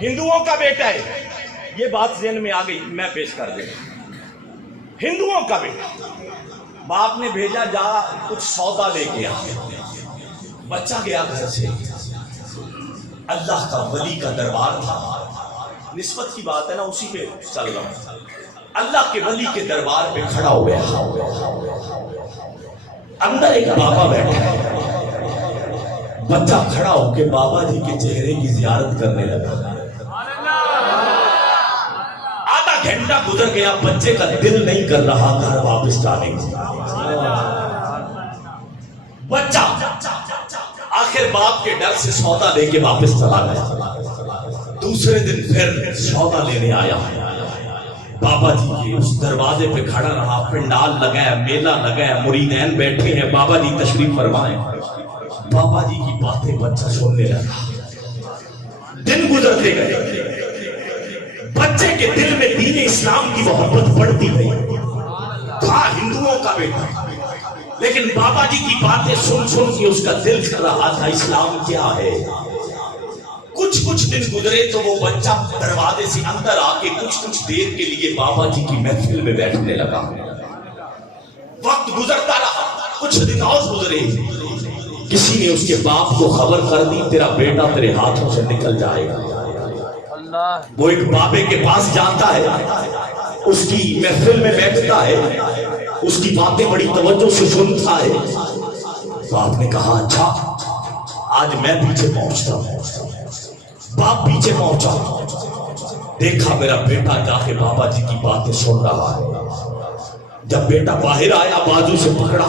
ہندوؤں کا بیٹا ہے. یہ بات ذہن میں آ گئی, میں پیش کر دوں. ہندوؤں کا بیٹا, باپ نے بھیجا جا کچھ سودا لے کے آ. بچہ گیا گھر سے, اللہ کا ولی کا دربار تھا, نسبت کی بات ہے نا, اسی پہ چل رہا ہوں. اللہ کے ولی کے دربار پہ کھڑا ہو گیا. اندر ایک بابا بیٹھا ہے. بچہ کھڑا ہو کے بابا جی کے چہرے کی زیارت کرنے لگا. آدھا گھنٹہ گزر گیا, بچے کا دل نہیں کر رہا گھر واپس جانے کی. بچہ آخر باپ کے ڈر سے سودا لے کے واپس چلا گیا. دوسرے دن پھر سودا لینے آیا. بابا جی کے اس دروازے پہ کھڑا رہا. پنڈال لگایا, میلہ لگایا, مریدین بیٹھے ہیں, بابا جی تشریف فرمائیں. بابا جی کی باتیں بچہ سننے لگا. دن گزرتے گئے, بچے کے دل میں دین اسلام کی محبت بڑھتی گئی. تھا ہندوؤں کا بیٹا, لیکن بابا جی کی باتیں سن سن کے اس کا دل کر رہا تھا اسلام کیا ہے. کچھ دن گزرے تو وہ بچہ دروازے سے اندر آ کے کچھ دیر کے لیے بابا جی کی محفل میں بیٹھنے لگا. وقت گزرتا رہا, کچھ دن اور گزرے. کسی نے اس کے باپ کو خبر کر دی, تیرا بیٹا تیرے ہاتھوں سے نکل جائے گا. وہ ایک بابے کے پاس جاتا ہے, اس کی محفل میں بیٹھتا ہے, اس کی باتیں بڑی توجہ سے سنتا ہے. باپ نے کہا اچھا آج میں پیچھے پہنچتا ہوں. باپ پیچھے پہنچا, دیکھا میرا بیٹا جا کے بابا جی کی باتیں سن رہا ہے. جب بیٹا باہر آیا بازو سے پکڑا,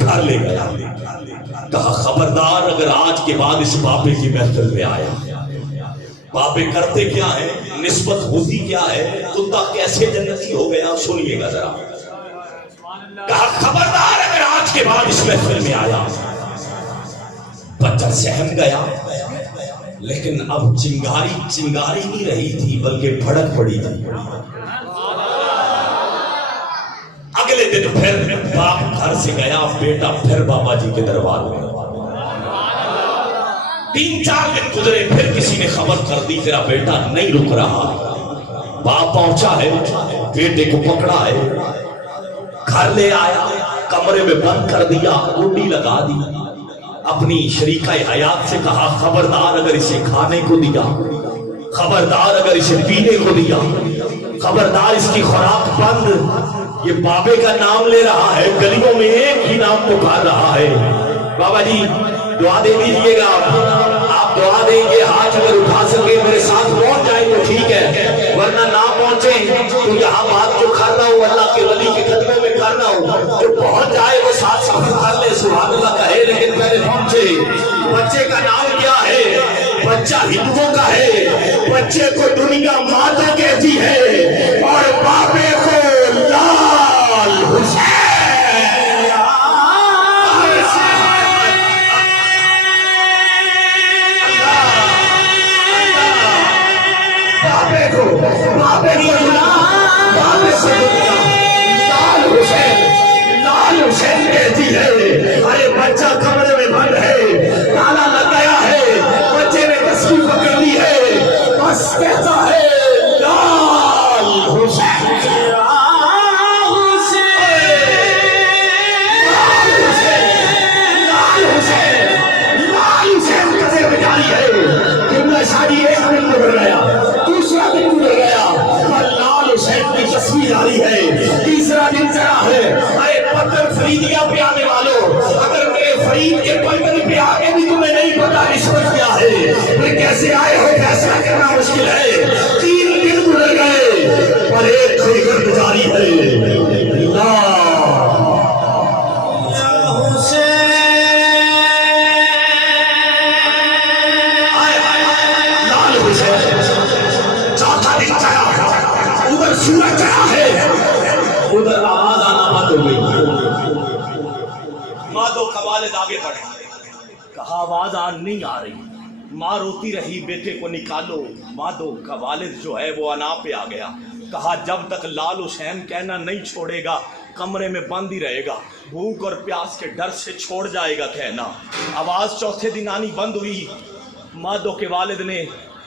گھر لے گیا. کہا خبردار اگر آج کے بعد اس بابے کی محفل میں آیا. بابے کرتے کیا ہے, نسبت ہوتی کیا ہے, کتا کیسے جنتی ہو گیا, سنیے گا ذرا. کہا خبردار اگر آج کے بعد اس محفل میں آیا. بچہ سہم گیا, لیکن اب چنگاری نہیں رہی تھی بلکہ بھڑک پڑی تھی. اگلے دن پھر باپ گھر سے گیا, بیٹا پھر بابا جی کے دربار میں. 3-4 دن گزرے, پھر کسی نے خبر کر دی تیرا بیٹا نہیں رک رہا. باپ پہنچا ہے, بیٹے کو پکڑا ہے, گھر لے آیا, کمرے میں بند کر دیا, کنڈی لگا دی. اپنی شریکہ حیات سے کہا خبردار اگر اسے کھانے کو دیا, خبردار اگر اسے پینے کو دیا, خبردار اس کی خوراک بند. یہ بابے کا نام لے رہا ہے, گلیوں میں ایک ہی نام پکار رہا ہے. بابا جی دعا دے دیجئے گا, آپ دعا دیں گے, ہاتھ اگر اٹھا سکے میرے ساتھ پہنچ جائیں تو ٹھیک ہے, ورنہ نہ پہنچیں تو یہاں بات جو کر رہا ہوں اللہ کے ولی کے قدموں میں کر رہا ہوں, جو پہنچ جائے وہ ساتھ ساتھ کر لے, سبحان اللہ کہے, لیکن پہلے پہنچے. بچے کا نام کیا ہے, بچہ ہندوؤں کا ہے. بچے کو دنیا ماتا کہتی ہے اور بابے کو لال حسین. لال حسین کہتی ہے. ارے بچہ کمرے میں بند ہے, تالا لگ گیا ہے, بچے نے تصویر پکڑ لی ہے, بس کہتا ہے لال حسین. شادی ایک دن گزر گیا, دوسرا دن گزر گیا, اور لال حسین کی تصویر آ رہی ہے. تیسرا دن چڑھا ہے. ارے پتھر فریدیا پہ آنے والوں, اگر میرے فرید کے پتھر پہ آگے بھی تمہیں نہیں پتا رشوت کیا ہے, پھر کیسے آئے ہو فیصلہ کرنا مشکل ہے. 3 دن گزر گئے پر ایک فکر جاری ہے. سورج چڑھا ہے, ادھر آواز آنا بند ہو گئی. ماں دو قوالد آگے بڑھے, کہا آواز نہیں آ رہی. ماں روتی رہی, بیٹے کو نکالو. ماں دو قوالد جو ہے وہ انا پہ آ گیا. کہا جب تک لال حسین کہنا نہیں چھوڑے گا کمرے میں بند ہی رہے گا, بھوک اور پیاس کے ڈر سے چھوڑ جائے گا کہنا. آواز چوتھے دن آنی بند ہوئی. ماں دو کے والد نے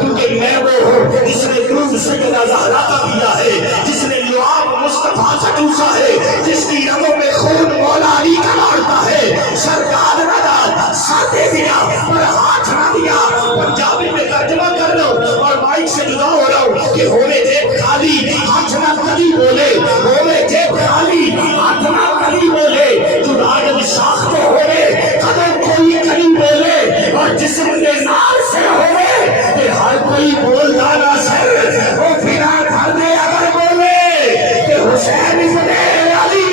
کیونکہ میں وہ ہوں جس نے دودھ سیدہ زہرا کا پیا ہے، جس نے لعاب مصطفیٰ سے چوسا ہے، جس کی رگوں میں خون مولا علی کا دوڑتا ہے۔ سرکار نہ داد ساتھ دے دیا پر ہاتھ نہ دیا۔ پنجابی میں ترجمہ کر لو اور مائک سے جدا ہو رہا ہوں کہ ہوئے جیب خالی ہاتھ نہ کلی بولے، ہوئے جیب خالی ہاتھ نہ کلی بولے، جو راجب ساخت ہوئے قدم کوئی کلی بولے، اور جسم کے نار سے ہوئے کہ ہر کوئی بول دانا سر وہ پھرا گھر دے اگر بولے کہ حسین ابن علی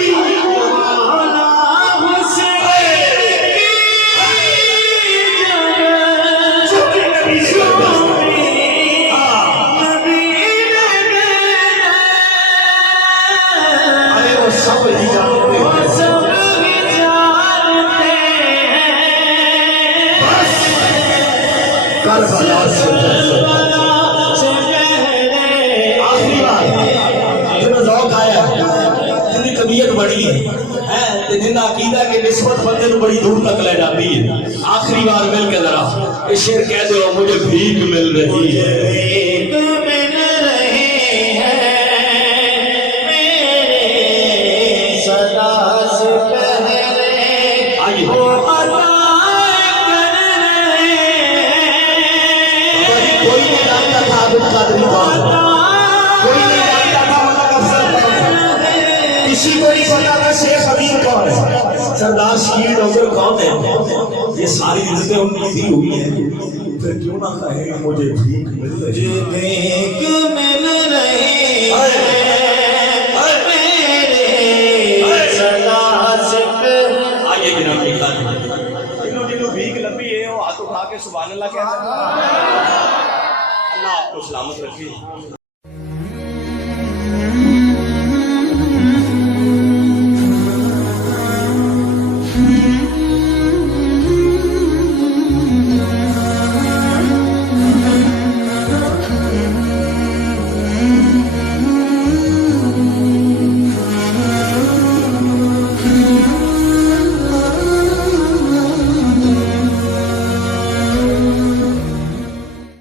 جنہ عقیدہ کے نسبت بندے کو بڑی دور تک لے جاتی ہے۔ آخری بار مل کے ذرا یہ شعر کہہ دو، مجھے بھیک مل رہی ہے، بھیک مل رہی ہے میرے صدا سے پہلے وہ عطا کر رہے ہیں۔ کوئی نہیں جانتا تھا عبد القادری کون، کوئی نہیں جانتا تھا ملک افضل کون، کسی کو نہیں پتا تھا شیخ حبیب کون ہے، سردار شیر ڈاکٹر کون ہے۔ یہ ساری عزتیں ان کی دی ہوئی ہیں، پھر کیوں نہ کہیں مجھے بھیک مل رہی ہے، بھیک مل رہی ہے میرے صدا سے پہلے۔ آئیے جناب ایک جنہوں بھیک لبی ہے وہ ہاتھ اٹھا کے سبحان اللہ کہتے ہیں۔ اللہ آپ کو سلامت رکھے۔